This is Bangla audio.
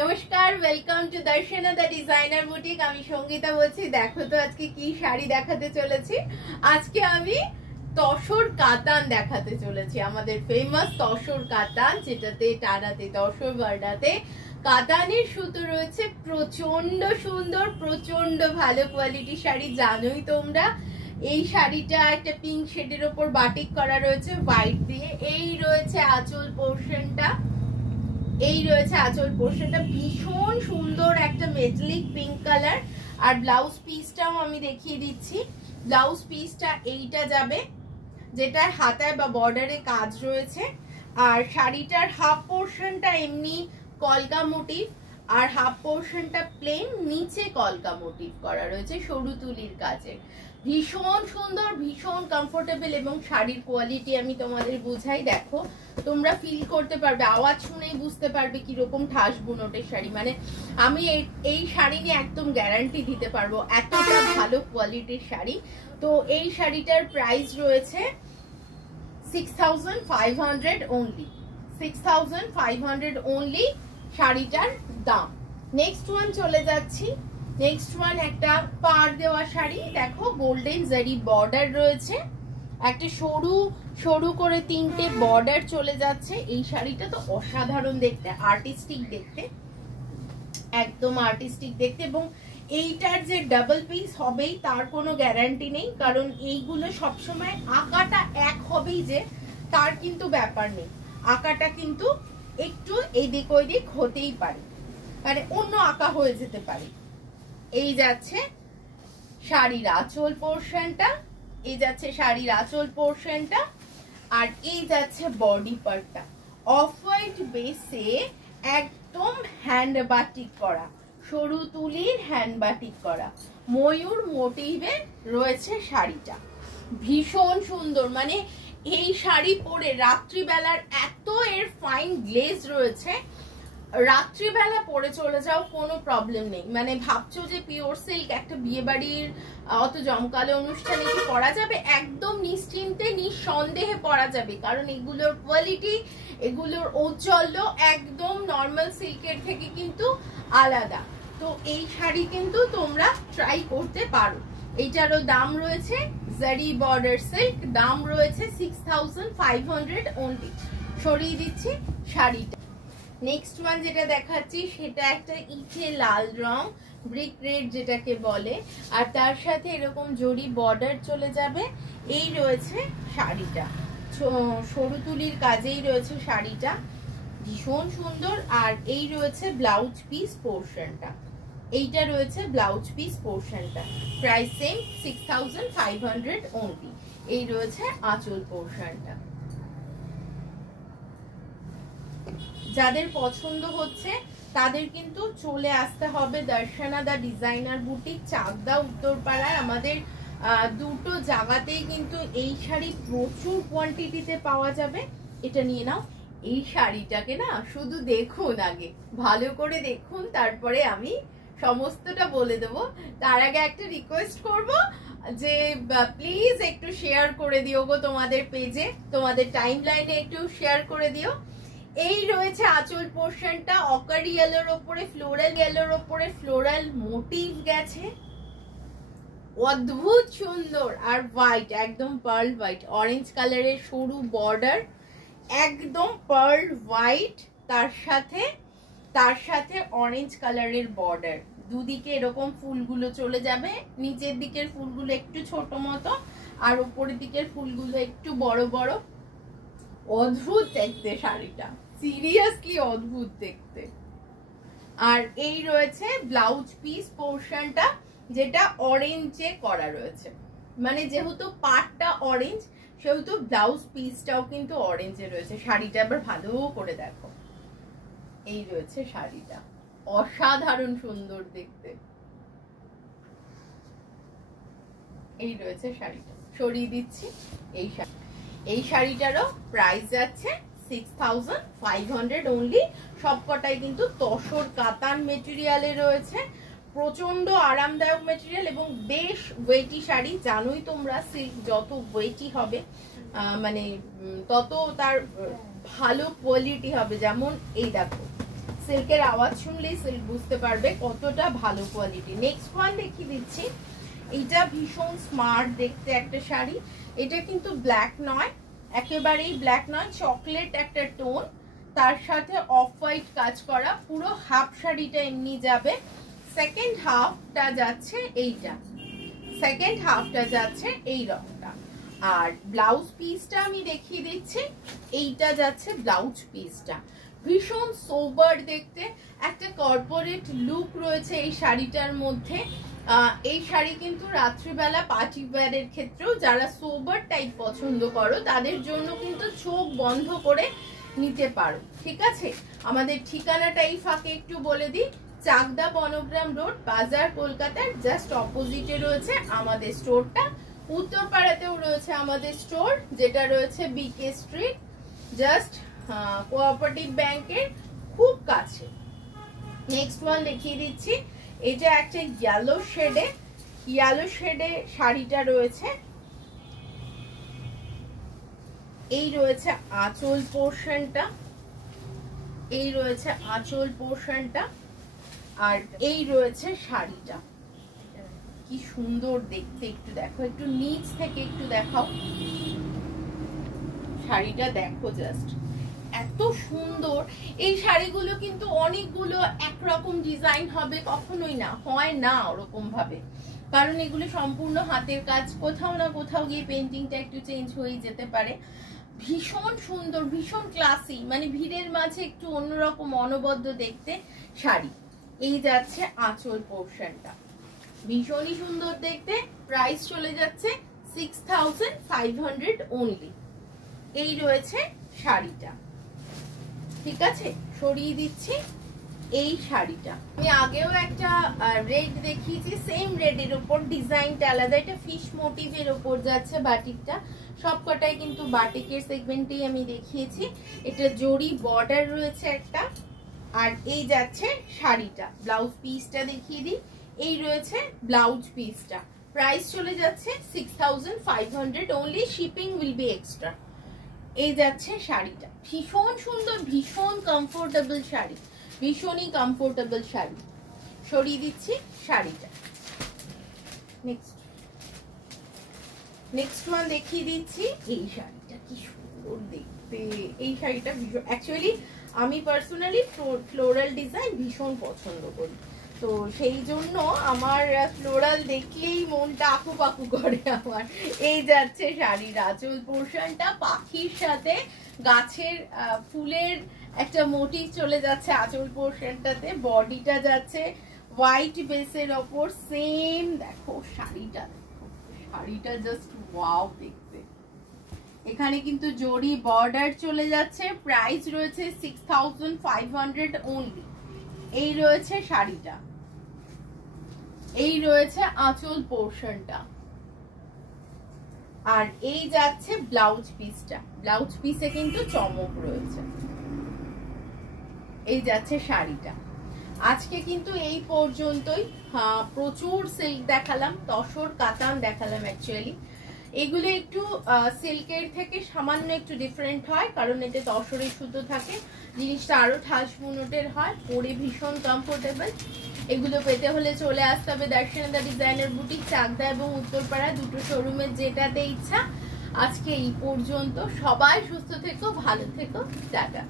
নমস্কার, welcome to Darshana the designer boutique. আমি সঙ্গীতা বলছি। দেখো তো আজকে কি শাড়ি দেখাতে চলেছি। আজকে আমি তসর কাতান দেখাতে চলেছি, আমাদের ফেমাস তসর কাতান, যেটাতে টানাতে তসর বার্ডাতে কাতানের সুতো রয়েছে। প্রচন্ড সুন্দর, প্রচন্ড ভালো কোয়ালিটি শাড়ি, জানোই তোমরা। এই শাড়িটা একটা পিঙ্ক শেডের ওপর বাটিক করা রয়েছে হোয়াইট দিয়ে। এই রয়েছে আঁচল পোর্শনটা, ভীষণ সুন্দর একটা মেটালিক পিঙ্ক কালার। আর ব্লাউজ পিসটাও আমি দেখিয়ে দিচ্ছি। ব্লাউজ পিসটা এইটা যাবে, যেটার হাতায় বা বর্ডারে কাজ রয়েছে। আর শাড়িটার হাফ পোর্শনটা এমনি কলকা মোটিভ, আর হাফ পোর্শনটা প্লেন, নিচে কলকা মোটিভ করা রয়েছে সরু তুলির কাজে। ভীষণ সুন্দর, ভীষণ কমফোর্টেবল, এবং শাড়ির কোয়ালিটি আমি তোমাদের বুঝাই। দেখো, তোমরা ফিল করতে পারবে, আওয়াজ শুনেই বুঝতে পারবে কিরকম ঠাস বুনটের শাড়ি। মানে আমি এই শাড়ি নিয়ে একদম গ্যারান্টি দিতে পারবো, এতটা ভালো কোয়ালিটির শাড়ি। তো এই শাড়িটার প্রাইস রয়েছে 6500 অনলি, 6500 অনলি শাড়িটার দাম। নেক্সট ওয়ান চলে যাচ্ছি। নেক্সট ওয়ান একটা পাড় দেওয়া শাড়ি। দেখো, গোল্ডেন জারি বর্ডার রয়েছে, একটা সরু সরু করে 3টে বর্ডার চলে যাচ্ছে। এই শাড়িটা তো অসাধারণ দেখতে, আর্টিস্টিক দেখতে, একদম আর্টিস্টিক দেখতে। এবং এইটার যে ডাবল পিস হবেই তার কোনো গ্যারান্টি নেই, কারণ এইগুলো সবসময় আঁকাটা এক হবেই যে তার কিন্তু ব্যাপার নেই। আঁকাটা কিন্তু একটু এইদিক ওইদিক হতেই পারে, মানে অন্য আঁকা হয়ে যেতে পারে। এই যাচ্ছে শাড়ির আঁচল পোর্শনটা, এই যাচ্ছে শাড়ির আঁচল পোর্শনটা, আর এই যাচ্ছে বডি পার্টটা। অফ হোয়াইট বেসে একদম হ্যান্ড বাটিক করা, সরু তুলির হ্যান্ড বাটিক করা, ময়ূর মোটিভে রয়েছে শাড়িটা। ভীষণ সুন্দর, মানে এই শাড়ি পরে রাত্রিবেলার এত এর ফাইন গ্লেজ রয়েছে, রাত্রিবেলা পরে চলে যাও, কোনো প্রবলেম নেই। মানে ভাবছো যে পিওর সিল্ক একটা বিয়ে বাড়ির অত জমকালো অনুষ্ঠানে কি পরা যাবে, একদম নিশ্চিন্তে নিঃসন্দেহে পরা যাবে, কারণ এগুলোর কোয়ালিটি, এগুলোর ঔজ্জ্বল্য একদম নর্মাল সিল্কের থেকে কিন্তু আলাদা। তো এই শাড়ি কিন্তু তোমরা ট্রাই করতে পারো। এইটারও দাম রয়েছে, জারি বর্ডার সিল্ক, দাম রয়েছে 6500 অনলি। সরিয়ে দিচ্ছি শাড়িটা। নেক্সট ওয়ান যেটা দেখাচ্ছি সেটা একটা ইটে লাল রং, ব্রিক রেড যেটাকে বলে, আর তার সাথে এরকম জরি বর্ডার চলে যাবে। এই রয়েছে শাড়িটা, সরু তুলির কাজেই রয়েছে শাড়িটা, ভীষণ সুন্দর। আর এই রয়েছে ব্লাউজ পিস পোর্শনটা, এইটা রয়েছে ব্লাউজ পিস পোর্শনটা। Price same 6500 only. এই রয়েছে আঁচল পোর্শনটা। যাদের পছন্দ হচ্ছে তাদের কিন্তু চলে আসতে হবে দর্শনা দা ডিজাইনার বুটিক, চাকদা, উত্তরপাড়ায়। আমাদের দুটো জায়গাতেই কিন্তু এই শাড়ি প্রচুর কোয়ান্টিটিতে পাওয়া যাবে। এটা নিয়ে নাও। এই শাড়িটাকে না শুধু দেখুন, আগে ভালো করে দেখুন, তারপরে আমি সমস্তটা বলে দেবো। তার আগে একটা রিকোয়েস্ট করব যে প্লিজ একটু শেয়ার করে দিও গো তোমাদের পেজে, তোমাদের টাইম লাইনে একটু শেয়ার করে দিও। এই রয়েছে আঁচল পোর্শনটা, অকার ইয়েলোর ওপরে, ফ্লোরাল ইয়েলোর ওপরে ফ্লোরাল মোটিভ গেছে, অদ্ভুত সুন্দর। আর হোয়াইট, একদম পার্ল হোয়াইট, অরেঞ্জ কালারের সরু বর্ডার, একদম পার্ল হোয়াইট, তার সাথে অরেঞ্জ কালারের বর্ডার। দুদিকে এরকম ফুলগুলো চলে যাবে, নিচের দিকের ফুলগুলো একটু ছোট মতো, আর উপরের দিকের ফুলগুলো একটু বড় বড়। অদ্ভুত দেখতে শাড়িটা, সিরিয়াসলি অদ্ভুত দেখতে। আর এই রয়েছে ব্লাউজ পিস পোর্শনটা, যেটা অরেঞ্জে করা রয়েছে, মানে যেহেতু পাটটা অরেঞ্জ সেহেতু ব্লাউজ পিসটাও কিন্তু অরেঞ্জে রয়েছে। শাড়িটা আবার ভালো করে দেখো, এই রয়েছে শাড়িটা, অসাধারণ সুন্দর দেখতে। এই রয়েছে শাড়িটা, সরিয়ে দিচ্ছি। এই শাড়িটারও প্রাইস যাচ্ছে 6500 অনলি। সবকটাই কিন্তু তসর কাতান মেটেরিয়ালে রয়েছে, প্রচন্ড আরামদায়ক মেটেরিয়াল এবং বেশ ওয়েটি শাড়ি। জানোই তোমরা সিল্ক যত ওয়েটি হবে মানে তত তার ভালো কোয়ালিটি হবে। যেমন এই দেখো, সিল্কের আওয়াজ শুনলেই সিল্ক বুঝতে পারবে কতটা ভালো কোয়ালিটি। নেক্সট ওয়ান দেখিয়ে দিচ্ছি, এটা ভীষণ স্মার্ট দেখতে একটা শাড়ি। এটা কিন্তু ব্ল্যাক নয়, একেবারেই ব্ল্যাক নয়, চকলেট একটা টোন, তার সাথে অফ হোয়াইট কাজ করা, পুরো হাফ শাড়িটা এমনি যাবে। সেকেন্ড হাফটা যাচ্ছে এইটা, সেকেন্ড হাফটা যাচ্ছে এই রংটা। আর ব্লাউজ পিসটা আমি দেখিয়ে দিচ্ছি, এইটা যাচ্ছে ব্লাউজ পিসটা। ভীষণ সোবার দেখতে, একটা কর্পোরেট লুক রয়েছে এই শাড়িটার মধ্যে। এই শাড়ি কিন্তু রাত্রিবেলা পার্টি ওয়্যারের ক্ষেত্রেও যারা সোবার টাইপ পছন্দ করো তাদের জন্য কিন্তু চোখ বন্ধ করে নিতে পারো। ঠিক আছে, আমাদের ঠিকানাটাই ফাঁকে একটু বলে দিই, চাকদা বনগ্রাম রোড, বাজার, কলকাতার জাস্ট অপোজিটে রয়েছে আমাদের স্টোরটা। উত্তরপাড়াতেও রয়েছে আমাদের স্টোর, যেটা রয়েছে বিকে স্ট্রিট, জাস্ট কোঅপারেটিভ ব্যাংকের খুব কাছে। নেক্সট ওয়ান দেখিয়ে দিচ্ছি, এটা একটা ইয়েলো শেডে শাড়িটা রয়েছে। এই রয়েছে আঁচল পোর্শনটা, এই রয়েছে আঁচল পোর্শনটা, আর এই রয়েছে শাড়িটা। কি সুন্দর দেখতে, একটু দেখো, একটু নিচ থেকে একটু দেখাও শাড়িটা, দেখো জাস্ট এত সুন্দর। এই শাড়িগুলো কিন্তু অনেকগুলো একরকম ডিজাইন হবে, কখনোই না হয় না ওরকম ভাবে, কারণ এগুলো সম্পূর্ণ হাতের কাজ, কোথাও না কোথাও গিয়ে পেন্টিংটা একটু চেঞ্জ হয়ে যেতে পারে। ভীষণ সুন্দর, ভীষণ ক্লাসি, মানে ভিড়ের মাঝে একটু অন্যরকম অনবদ্য দেখতে শাড়ি। এই যাচ্ছে আঁচল পোর্শনটা, ভীষণই সুন্দর দেখতে। প্রাইস চলে যাচ্ছে 6500 অনলি। এই রয়েছে শাড়িটা। ঠিক আছে, সরিয়ে দিচ্ছি এই শাড়িটা। আমি আগেও একটা রেড দেখিয়েছি, সেম রেডের উপর ডিজাইনটা আলাদা, এটা ফিশ মোটিভের উপর যাচ্ছে বাটিকটা। সবকটাই কিন্তু বাটিকের সেগমেন্টেই আমি দেখিয়েছি। এটা জরি বর্ডার রয়েছে একটা, আর এই যাচ্ছে শাড়িটা। ব্লাউজ পিসটা দেখিয়ে দিই, এই রয়েছে ব্লাউজ পিসটা। প্রাইস চলে যাচ্ছে 6500 only, shipping will be extra. এই যাচ্ছে শাড়িটা, ভীষণ সুন্দর, ভীষণ কমফোর্টেবল শাড়ি, ভীষণই কমফোর্টেবল শাড়ি। সরিয়ে দিচ্ছি শাড়িটা। নেক্সট ওয়ান দেখিয়ে দিচ্ছি, এই শাড়িটা কি সুন্দর দেখতে। এই শাড়িটা ভীষণ, অ্যাকচুয়ালি আমি পার্সোনালি ফ্লোরাল ডিজাইন ভীষণ পছন্দ করি, তো সেই জন্য আমার ফ্লোরাল দেখলেই মনটা আকু পাকু করে আমার। এই যাচ্ছে শাড়ির আঁচল পোর্শনটা, পাখির সাথে গাছের ফুলের একটা মোটিভ চলে যাচ্ছে আঁচল পোর্শনটাতে। বডিটা যাচ্ছে হোয়াইট বেসের ওপর, সেম দেখো শাড়িটা, দেখো শাড়িটা জাস্ট ওয়াও দেখতে। এখানে কিন্তু জরি বর্ডার চলে যাচ্ছে। প্রাইস রয়েছে 6500 অনলি। এই রয়েছে শাড়িটা, এই রয়েছে আঁচল পোর্শনটা, আর এই যাচ্ছে ব্লাউজ পিসটা। ব্লাউজ পিসে কিন্তু চমক রয়েছে। এই যাচ্ছে শাড়িটা। আজকে কিন্তু এই পর্যন্তই। প্রচুর সিল্ক দেখালাম, তসর কাতান দেখালাম। অ্যাকচুয়ালি এগুলো একটু সিল্কের থেকে সামান্য একটু ডিফারেন্ট হয়, কারণ এতে তসরের সুতো থাকে, জিনিসটা আরো ঠাস বুনটের হয়, পরে ভীষণ কমফোর্টেবল। এগুলো পেতে হলে চলে আসতে হবে দর্শনদা ডিজাইনার বুটিক, চাকদা এবং উত্তরপাড়া, দুটো শোরুমের যেটাতে ইচ্ছা। আজকে এই পর্যন্ত, সবাই সুস্থ থেকো, ভালো থেকো, টাটা।